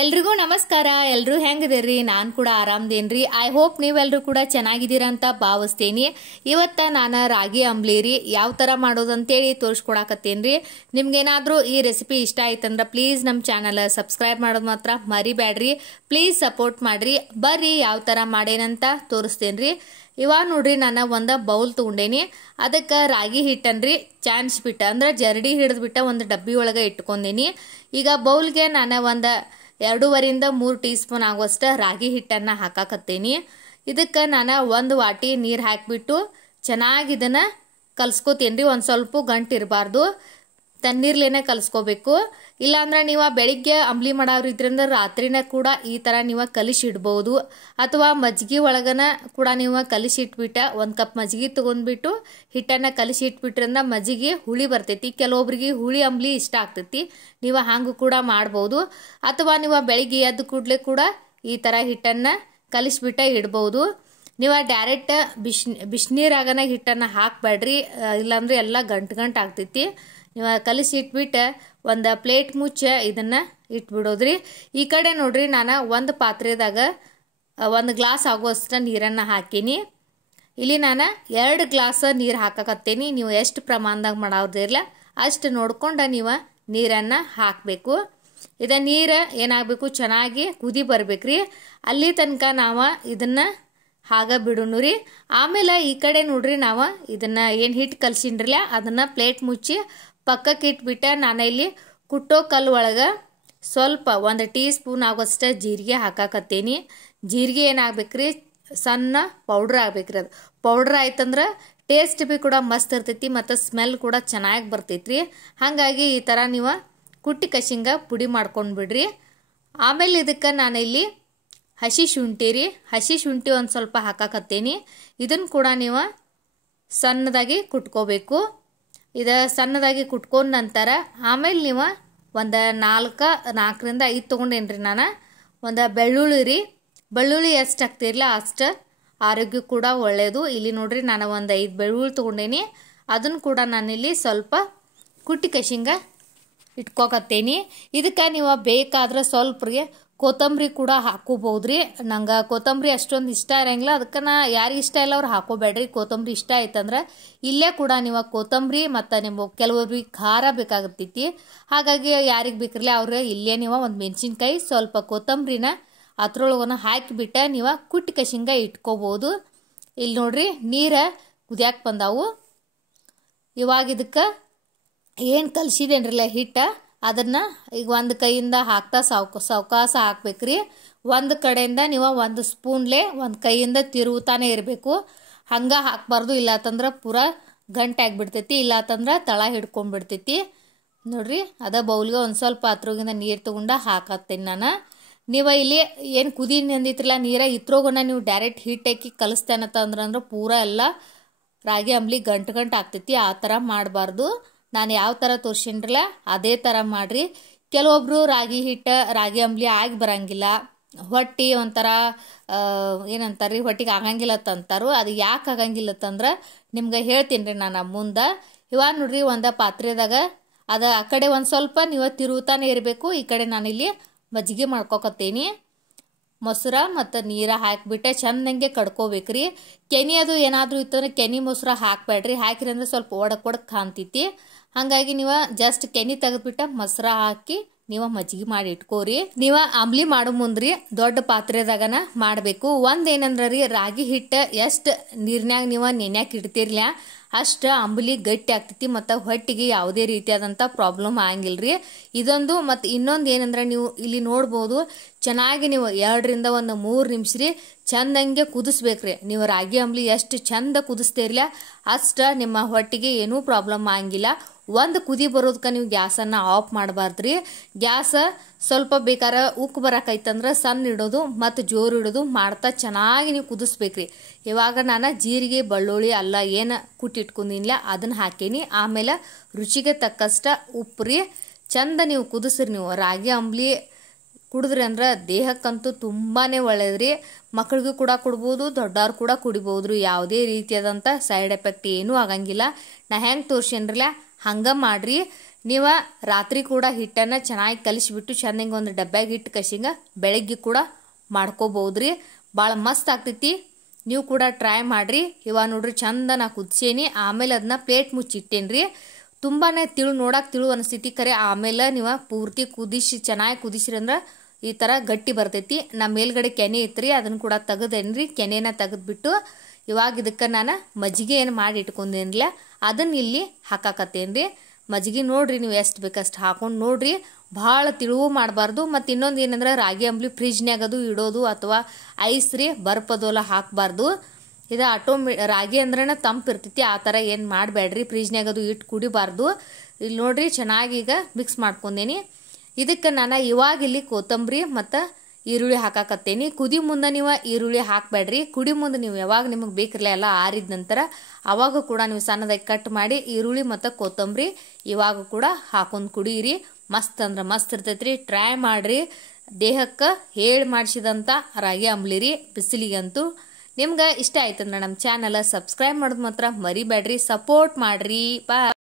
ಎಲ್ರಿಗೂ ನಮಸ್ಕಾರ. ಎಲ್ರು ಹೆಂಗಿದಿರಿ? ನಾನು ಕೂಡ ಆರಾಮದೇನ್ರಿ. ಐ ಹೋಪ್ ನೀವೆಲ್ಲರೂ ಕೂಡ ಚೆನ್ನಾಗಿದ್ದೀರಾ ಅಂತ ಭಾವಿಸ್ತೀನಿ. ಇವತ್ತ ನಾನು ರಾಗಿ ಅಂಬ್ಲಿ ರೀ ಯಾವ ತರ ಮಾಡೋದು ಅಂತೇಳಿ ತೋರಿಸ್ಕೊಡಕತ್ತೇನ್ರಿ. ನಿಮ್ಗೇನಾದ್ರೂ ಈ ರೆಸಿಪಿ ಇಷ್ಟ ಆಯ್ತಂದ್ರೆ ಪ್ಲೀಸ್ ನಮ್ಮ ಚಾನಲ್ ಸಬ್ಸ್ಕ್ರೈಬ್ ಮಾಡೋದು ಮಾತ್ರ ಮರಿಬೇಡ್ರಿ. ಪ್ಲೀಸ್ ಸಪೋರ್ಟ್ ಮಾಡ್ರಿ. ಬರ್ರಿ ಯಾವ ತರ ಮಾಡೇನಂತ ತೋರಿಸ್ತೇನ್ರಿ. ಇವಾಗ ನೋಡ್ರಿ ನಾನು ಒಂದು ಬೌಲ್ ತಗೊಂಡೇನಿ. ಅದಕ್ಕೆ ರಾಗಿ ಹಿಟ್ಟನ್ರಿ ಚಾನ್ಸ್ಬಿಟ್ಟ ಅಂದ್ರೆ ಜರಡಿ ಹಿಡಿದ್ಬಿಟ್ಟ ಒಂದು ಡಬ್ಬಿ ಒಳಗೆ ಇಟ್ಕೊಂಡೇನಿ. ಈಗ ಬೌಲ್ಗೆ ನಾನು ಒಂದು 2.5 to 3 ಟೀ ಸ್ಪೂನ್ ಆಗುವಷ್ಟು ರಾಗಿ ಹಿಟ್ಟನ್ನು ಹಾಕಾಕತ್ತೇನಿ. ಇದಕ್ಕೆ ನಾನು 1 ವಾಟಿ ನೀರು ಹಾಕಿಬಿಟ್ಟು ಚೆನ್ನಾಗಿ ಇದನ್ನು ಕಲ್ಸ್ಕೊತೀನಿ. ಒಂದು ಸ್ವಲ್ಪ ಗಂಟು ಇರಬಾರ್ದು, ತಣ್ಣೀರ್ಲೇನೆ ಕಲ್ಸ್ಕೋಬೇಕು. ಇಲ್ಲಾಂದ್ರೆ ನೀವು ಬೆಳಿಗ್ಗೆ ಅಂಬ್ಲಿ ಮಾಡೋರಿದ್ರಿಂದ ರಾತ್ರಿನೇ ಕೂಡ ಈ ಥರ ನೀವು ಕಲಿಸಿಡ್ಬೋದು. ಅಥವಾ ಮಜ್ಜಿಗೆ ಒಳಗನ ಕೂಡ ನೀವು ಕಲಿಸಿಟ್ಬಿಟ್ಟು 1 ಕಪ್ ಮಜ್ಜಿಗೆ ತೊಗೊಂಡ್ಬಿಟ್ಟು ಹಿಟ್ಟನ್ನು ಕಲಿಸಿಟ್ಬಿಟ್ರಿಂದ ಮಜ್ಜಿಗೆ ಹುಳಿ ಬರ್ತೈತಿ. ಕೆಲವೊಬ್ರಿಗೆ ಹುಳಿ ಅಂಬ್ಲಿ ಇಷ್ಟ ಆಗ್ತೈತಿ, ನೀವು ಹಾಂಗೂ ಕೂಡ ಮಾಡ್ಬೋದು. ಅಥವಾ ನೀವು ಬೆಳಿಗ್ಗೆ ಎದ್ದು ಕೂಡಲೇ ಕೂಡ ಈ ಥರ ಹಿಟ್ಟನ್ನು ಕಲಿಸ್ಬಿಟ್ಟು ಇಡ್ಬೋದು. ನೀವು ಡೈರೆಕ್ಟ್ ಬಿಸಿನೀರಾಗನ ಹಿಟ್ಟನ್ನು ಹಾಕಬೇಡ್ರಿ, ಇಲ್ಲಾಂದ್ರೆ ಎಲ್ಲ ಗಂಟು ಆಗ್ತೈತಿ. ನೀವು ಕಲಿಸಿ ಇಟ್ಬಿಟ್ಟು ಒಂದು ಪ್ಲೇಟ್ ಮುಚ್ಚ ಇದನ್ನು ಇಟ್ಬಿಡೋದ್ರಿ. ಈ ಕಡೆ ನೋಡ್ರಿ ನಾನು ಒಂದು ಪಾತ್ರೆದಾಗ 1 ಗ್ಲಾಸ್ ಆಗುವಷ್ಟು ನೀರನ್ನು ಹಾಕೀನಿ. ಇಲ್ಲಿ ನಾನು 2 ಗ್ಲಾಸ್ ನೀರು ಹಾಕಕತ್ತೇನಿ. ನೀವು ಎಷ್ಟು ಪ್ರಮಾಣದಾಗ ಮಾಡೋದಿರಲ್ಲ ಅಷ್ಟು ನೋಡ್ಕೊಂಡು ನೀವು ನೀರನ್ನು ಹಾಕಬೇಕು. ಇದು ನೀರು ಏನಾಗಬೇಕು, ಚೆನ್ನಾಗಿ ಕುದಿ ಬರ್ಬೇಕ್ರಿ. ಅಲ್ಲಿ ತನಕ ನಾವು ಇದನ್ನು ಹಾಗ ಬಿಡೋಣ ರೀ. ಆಮೇಲೆ ಈ ಕಡೆ ನೋಡ್ರಿ ನಾವು ಇದನ್ನು ಏನು ಹಿಟ್ಟು ಕಲ್ಸಿನ್ರಲ್ಲ ಅದನ್ನು ಪ್ಲೇಟ್ ಮುಚ್ಚಿ ಪಕ್ಕಕ್ಕೆ ಇಟ್ಬಿಟ್ಟೆ. ನಾನು ಇಲ್ಲಿ ಕುಟ್ಟೋ ಕಲ್ಲು ಒಳಗೆ ಸ್ವಲ್ಪ 1 ಟೀ ಸ್ಪೂನ್ ಆಗೋಷ್ಟು ಜೀರಿಗೆ ಹಾಕಾಕತ್ತೇನಿ. ಜೀರಿಗೆ ಏನಾಗ್ಬೇಕ್ರಿ, ಸಣ್ಣ ಪೌಡ್ರ್ ಆಗ್ಬೇಕ್ರಿ. ಅದು ಪೌಡ್ರ್ ಆಯ್ತಂದ್ರೆ ಟೇಸ್ಟ್ ಬಿ ಕೂಡ ಮಸ್ತ್ ಇರ್ತೈತಿ ಮತ್ತು ಸ್ಮೆಲ್ ಕೂಡ ಚೆನ್ನಾಗಿ ಬರ್ತೈತ್ರಿ. ಹಾಗಾಗಿ ಈ ಥರ ನೀವು ಕುಟ್ಟಿ ಕಶಿಂಗ ಪುಡಿ ಮಾಡ್ಕೊಂಡು ಬಿಡ್ರಿ. ಆಮೇಲೆ ಇದಕ್ಕೆ ನಾನು ಇಲ್ಲಿ ಹಸಿ ಶುಂಠಿ ರೀ, ಹಸಿ ಶುಂಠಿ ಒಂದು ಸ್ವಲ್ಪ ಹಾಕಾಕತ್ತೇನಿ. ಇದನ್ನು ಕೂಡ ನೀವು ಸಣ್ಣದಾಗಿ ಕುಟ್ಕೋಬೇಕು. ಇದು ಸಣ್ಣದಾಗಿ ಕುಟ್ಕೊಂಡ ನಂತರ ಆಮೇಲೆ ನೀವು ಒಂದು 4ರಿಂದ 5 ತೊಗೊಂಡೇನ್ರಿ ನಾನು. ಒಂದು ಬೆಳ್ಳುಳ್ಳಿ ರೀ, ಬೆಳ್ಳುಳ್ಳಿ ಎಷ್ಟು ಹಾಕ್ತಿರಲ್ಲ ಅಷ್ಟು ಆರೋಗ್ಯ ಕೂಡ ಒಳ್ಳೆಯದು. ಇಲ್ಲಿ ನೋಡ್ರಿ ನಾನು ಒಂದು 5 ಬೆಳ್ಳುಳ್ಳಿ ತೊಗೊಂಡೇನಿ. ಅದನ್ನು ಕೂಡ ನಾನಿಲ್ಲಿ ಸ್ವಲ್ಪ ಕುಟ್ಟಿ ಕಶಿಂಗ ಇಟ್ಕೋಕತ್ತೇನಿ. ಇದಕ್ಕೆ ನೀವು ಬೇಕಾದ್ರೆ ಸ್ವಲ್ಪ ಕೊತ್ತಂಬರಿ ಕೂಡ ಹಾಕೋಬಹುದ್ರಿ. ನಂಗೆ ಕೊತ್ತಂಬರಿ ಅಷ್ಟೊಂದು ಇಷ್ಟ ಇರಂಗಿಲ್ಲ, ಅದಕ್ಕೆ ನಾ ಯಾರಿಗೆ ಇಷ್ಟ ಇಲ್ಲ ಅವ್ರು ಹಾಕೋಬೇಡ್ರಿ. ಕೊತ್ತಂಬರಿ ಇಷ್ಟ ಆಯ್ತಂದ್ರೆ ಇಲ್ಲೇ ಕೂಡ ನೀವು ಕೊತ್ತಂಬರಿ ಮತ್ತು ನಿಮ್ಮ ಕೆಲವೊಬ್ರಿಗೆ ಖಾರ ಬೇಕಾಗತ್ತೈತಿ. ಹಾಗಾಗಿ ಯಾರಿಗೆ ಬೇಕಿರಲಿ ಅವ್ರಿಗೆ ಇಲ್ಲೇ ನೀವು ಒಂದು ಮೆಣಸಿನ್ಕಾಯಿ ಸ್ವಲ್ಪ ಕೊತ್ತಂಬರಿನ ಅದ್ರೊಳಗನ ಹಾಕಿಬಿಟ್ಟು ನೀವು ಕುಟ್ಟಿ ಕಶಿಂಗ ಇಟ್ಕೋಬೋದು. ಇಲ್ಲಿ ನೋಡ್ರಿ ನೀರು ಕುದಿಯಾಕೆ ಬಂದಾವು. ಇವಾಗ ಇದಕ್ಕೆ ಏನು ಕಲಿಸಿದೇನ್ರಲ್ಲ ಹಿಟ್ಟು ಅದನ್ನು ಈಗ ಒಂದು ಕೈಯಿಂದ ಹಾಕ್ತಾ ಸಾವಕಾಶ ಹಾಕ್ಬೇಕ್ರಿ. ಒಂದು ಕಡೆಯಿಂದ ನೀವು 1 ಸ್ಪೂನ್ಲೆ ಒಂದು ಕೈಯಿಂದ ತಿರುವುತಾನೆ ಇರಬೇಕು. ಹಂಗೆ ಹಾಕ್ಬಾರ್ದು, ಇಲ್ಲಾತಂದ್ರೆ ಪೂರಾ ಗಂಟೆ ಆಗಿಬಿಡ್ತೈತಿ, ಇಲ್ಲಾತಂದ್ರೆ ತಳ ಹಿಡ್ಕೊಂಡ್ಬಿಡ್ತೈತಿ. ನೋಡ್ರಿ ಅದ ಬೌಲ್ಗೆ ಒಂದು ಸ್ವಲ್ಪ ಹತ್ರಗಿಂದ ನೀರು ತೊಗೊಂಡು ಹಾಕತ್ತೇನೆ ನಾನು. ನೀವು ಇಲ್ಲಿ ಏನು ಕುದಿ ನಿಂದಿತ್ರಲ್ಲ ನೀರ ಇತ್ರೋಗನ ನೀವು ಡೈರೆಕ್ಟ್ ಹಿಟ್ಟು ಹಾಕಿ ಕಲಿಸ್ತೇನಂತಂದ್ರೆ ಪೂರಾ ಎಲ್ಲ ರಾಗಿ ಅಂಬ್ಲಿ ಗಂಟು ಆಗ್ತೈತಿ. ಆ ಥರ ಮಾಡಬಾರ್ದು. ನಾನು ಯಾವ ಥರ ತೋರಿಸಿನ್ರಲ್ಲ ಅದೇ ಥರ ಮಾಡಿರಿ. ಕೆಲವೊಬ್ರು ರಾಗಿ ಹಿಟ್ಟು ರಾಗಿ ಅಂಬ್ಲಿ ಆಗಿ ಬರಂಗಿಲ್ಲ, ಹೊಟ್ಟೆ ಒಂಥರ ಏನಂತಾರ್ರಿ ಹೊಟ್ಟಿಗೆ ಆಗಂಗಿಲ್ಲ ಅಂತಾರು. ಅದು ಯಾಕೆ ಆಗಂಗಿಲ್ಲ ಅಂತಂದ್ರೆ ನಿಮ್ಗೆ ಹೇಳ್ತೀನಿ ರೀ ನಾನು ಮುಂದೆ. ಇವಾಗ ನೋಡ್ರಿ ಒಂದು ಪಾತ್ರೆದಾಗ ಅದು ಆ ಕಡೆ ಒಂದು ಸ್ವಲ್ಪ ನೀವು ತಿರುವುತಾನೆ ಇರಬೇಕು. ಈ ಕಡೆ ನಾನಿಲ್ಲಿ ಮಜ್ಜಿಗೆ ಮಾಡ್ಕೊಕತ್ತೇನಿ. ಮೊಸರು ಮತ್ತು ನೀರು ಹಾಕಿಬಿಟ್ಟೆ ಚೆಂದಂಗೆ ಕಡ್ಕೋಬೇಕ್ರಿ. ಕೆನೆ ಅದು ಏನಾದರೂ ಇತ್ತಂದ್ರೆ ಕೆನೆ ಮೊಸರು ಹಾಕಬೇಡ್ರಿ. ಹಾಕಿರಿ ಅಂದ್ರೆ ಸ್ವಲ್ಪ ಒಡಕ್ ಕಾಣ್ತೈತಿ. ಹಾಗಾಗಿ ನೀವು ಜಸ್ಟ್ ಕೆನೆ ತೆಗೆದ್ಬಿಟ್ಟು ಮೊಸರು ಹಾಕಿ ನೀವು ಮಜ್ಜಿಗೆ ಮಾಡಿ ಇಟ್ಕೋರಿ. ನೀವು ಅಂಬ್ಲಿ ಮಾಡೋ ಮುಂದ್ರಿ ದೊಡ್ಡ ಪಾತ್ರೆದಾಗನ ಮಾಡಬೇಕು. ಒಂದೇನಂದ್ರೆ ರೀ ರಾಗಿ ಹಿಟ್ಟು ಎಷ್ಟು ನೀರಿನಾಗ ನೀವು ನೆನ್ಯಾಕ ಇಡ್ತಿರ್ಲ ಅಷ್ಟು ಅಂಬ್ಲಿ ಗಟ್ಟಿ ಆಗ್ತೈತಿ ಮತ್ತು ಹೊಟ್ಟಿಗೆ ಯಾವುದೇ ರೀತಿಯಾದಂಥ ಪ್ರಾಬ್ಲಮ್ ಆಗಂಗಿಲ್ರಿ. ಇದೊಂದು ಮತ್ತು ಇನ್ನೊಂದು ಏನಂದ್ರೆ ನೀವು ಇಲ್ಲಿ ನೋಡ್ಬೋದು ಚೆನ್ನಾಗಿ ನೀವು 2ರಿಂದ 3 ನಿಮಿಷ ರೀ ಚಂದಂಗೆ ಕುದಿಸ್ಬೇಕ್ರಿ. ನೀವು ರಾಗಿ ಅಂಬ್ಲಿ ಎಷ್ಟು ಚಂದ ಕುದಿಸ್ತಿರ್ಲ ಅಷ್ಟು ನಿಮ್ಮ ಹೊಟ್ಟಿಗೆ ಏನೂ ಪ್ರಾಬ್ಲಮ್ ಆಗಂಗಿಲ್ಲ. ಒಂದು ಕುದಿ ಬರೋದಕ್ಕೆ ನೀವು ಗ್ಯಾಸನ್ನು ಆಫ್ ಮಾಡಬಾರ್ದ್ರಿ. ಗ್ಯಾಸ್ ಸ್ವಲ್ಪ ಬೇಕಾದ್ರೆ ಉಕ್ಕು ಬರಕೈತಂದ್ರೆ ಸಣ್ಣ ಇಡೋದು ಮತ್ತು ಜೋರು ಇಡೋದು ಮಾಡ್ತಾ ಚೆನ್ನಾಗಿ ನೀವು ಕುದಿಸ್ಬೇಕ್ರಿ. ಇವಾಗ ನಾನು ಜೀರಿಗೆ ಬೆಳ್ಳುಳ್ಳಿ ಅಲ್ಲ ಏನು ಕುಟ್ಟಿಟ್ಕೊಂಡಿಲ್ಲ ಅದನ್ನು ಹಾಕೀನಿ. ಆಮೇಲೆ ರುಚಿಗೆ ತಕ್ಕಷ್ಟು ಉಪ್ಪು ರೀ. ಚಂದ ನೀವು ಕುದಿಸ್ರಿ. ನೀವು ರಾಗಿ ಅಂಬ್ಲಿ ಕುಡಿದ್ರಿ ಅಂದ್ರೆ ದೇಹಕ್ಕಂತೂ ತುಂಬಾ ಒಳ್ಳೇದ್ರಿ. ಮಕ್ಕಳಿಗೂ ಕೂಡ ಕೊಡ್ಬೋದು, ದೊಡ್ಡವ್ರು ಕೂಡ ಕುಡಿಬೋದು. ಯಾವುದೇ ರೀತಿಯಾದಂಥ ಸೈಡ್ ಎಫೆಕ್ಟ್ ಏನೂ ಆಗಂಗಿಲ್ಲ. ನಾ ಹೆಂಗೆ ತೋರಿಸೇನ್ರಲ್ಲ ಹಂಗೆ ಮಾಡ್ರಿ. ನೀವು ರಾತ್ರಿ ಕೂಡ ಹಿಟ್ಟನ್ನು ಚೆನ್ನಾಗಿ ಕಲಿಸಿಬಿಟ್ಟು ಚೆಂದಂಗೆ ಒಂದು ಡಬ್ಬ್ಯಾಗ ಇಟ್ಟು ಕಸಿಂಗ ಬೆಳಗ್ಗೆ ಕೂಡ ಮಾಡ್ಕೋಬಹುದ್ರಿ. ಭಾಳ ಮಸ್ತ್ ಆಗ್ತೈತಿ. ನೀವು ಕೂಡ ಟ್ರೈ ಮಾಡ್ರಿ. ಇವಾಗ ನೋಡ್ರಿ ಚಂದ ನಾ ಕುದಿಸೇನಿ. ಆಮೇಲೆ ಅದನ್ನ ಪ್ಲೇಟ್ ಮುಚ್ಚಿಟ್ಟೇನ್ರಿ. ತುಂಬಾ ನೋಡಕ್ಕೆ ತಿಳು ಅನಿಸ್ತೈತಿ. ಖರೆ ಆಮೇಲೆ ನೀವು ಪೂರ್ತಿ ಚೆನ್ನಾಗಿ ಕುದಿಸಿರಿ ಅಂದ್ರೆ ಈ ಥರ ಗಟ್ಟಿ ಬರ್ತೈತಿ. ನಮ್ಮ ಮೇಲ್ಗಡೆ ಕೆನೆ ಇತ್ರಿ, ಅದನ್ನು ಕೂಡ ತೆಗೆದೇನ್ರಿ. ಕೆನೆನ ತೆಗೆದ್ಬಿಟ್ಟು ಇವಾಗ ಇದಕ್ಕೆ ನಾನು ಮಜ್ಜಿಗೆ ಏನು ಮಾಡಿ ಇಟ್ಕೊಂಡೇನಿಲ್ಲ ಅದನ್ನ ಇಲ್ಲಿ ಹಾಕಾಕತ್ತೇನ್ರಿ. ಮಜ್ಜಿಗೆ ನೋಡ್ರಿ ನೀವು ಎಷ್ಟು ಬೇಕಷ್ಟು ಹಾಕೊಂಡು ನೋಡ್ರಿ. ಭಾಳ ತಿಳುವು ಮಾಡಬಾರ್ದು. ಮತ್ತು ಇನ್ನೊಂದು ಏನಂದ್ರೆ ರಾಗಿ ಅಂಬ್ಲಿ ಫ್ರಿಜ್ನಾಗದು ಇಡೋದು ಅಥವಾ ಐಸ್ ರೀ ಬರ್ಪದೋಲ ಹಾಕಬಾರ್ದು. ಇದು ರಾಗಿ ಅಂದ್ರೇನ ತಂಪು ಇರ್ತೈತಿ. ಆ ಥರ ಏನು ಮಾಡಬೇಡ್ರಿ. ಫ್ರಿಜ್ನಾಗದು ಇಟ್ಟು ಕುಡಿಬಾರ್ದು. ಇಲ್ಲಿ ನೋಡ್ರಿ ಚೆನ್ನಾಗಿ ಈಗ ಮಿಕ್ಸ್ ಮಾಡ್ಕೊಂಡೇನಿ. ಇದಕ್ಕೆ ನಾನು ಇವಾಗ ಇಲ್ಲಿ ಕೊತ್ತಂಬರಿ ಮತ್ತು ಈರುಳ್ಳಿ ಹಾಕಾಕತ್ತೇನಿ. ಕುದಿ ಮುಂದೆ ನೀವು ಈರುಳ್ಳಿ ಹಾಕಬೇಡ್ರಿ. ಕುಡಿ ಮುಂದೆ ನೀವು ಯಾವಾಗ ನಿಮಗೆ ಬೇಕಿರಲ್ಲ ಎಲ್ಲ ಆರಿದ ನಂತರ ಅವಾಗ ಕೂಡ ನೀವು ಸಣ್ಣದಾಗಿ ಕಟ್ ಮಾಡಿ ಈರುಳ್ಳಿ ಮತ್ತು ಕೊತ್ತಂಬರಿ ಇವಾಗ ಕೂಡ ಹಾಕೊಂಡು ಕುಡೀರಿ. ಮಸ್ತ್ ಅಂದ್ರೆ ಮಸ್ತ್ ಇರ್ತೈತ್ರಿ. ಟ್ರೈ ಮಾಡ್ರಿ. ದೇಹಕ್ಕೆ ಹೇಳಿ ಮಾಡಿಸಿದಂಥ ರಾಗಿ ಅಂಬ್ಲಿ ರೀ ಬಿಸಿಲಿಗಂತೂ. ನಿಮ್ಗೆ ಇಷ್ಟ ಆಯ್ತಂದ್ರೆ ನಮ್ಮ ಚಾನಲ್ ಸಬ್ಸ್ಕ್ರೈಬ್ ಮಾಡೋದು ಮಾತ್ರ ಮರಿಬೇಡ್ರಿ. ಸಪೋರ್ಟ್ ಮಾಡ್ರಿ. ಬಾಯ್.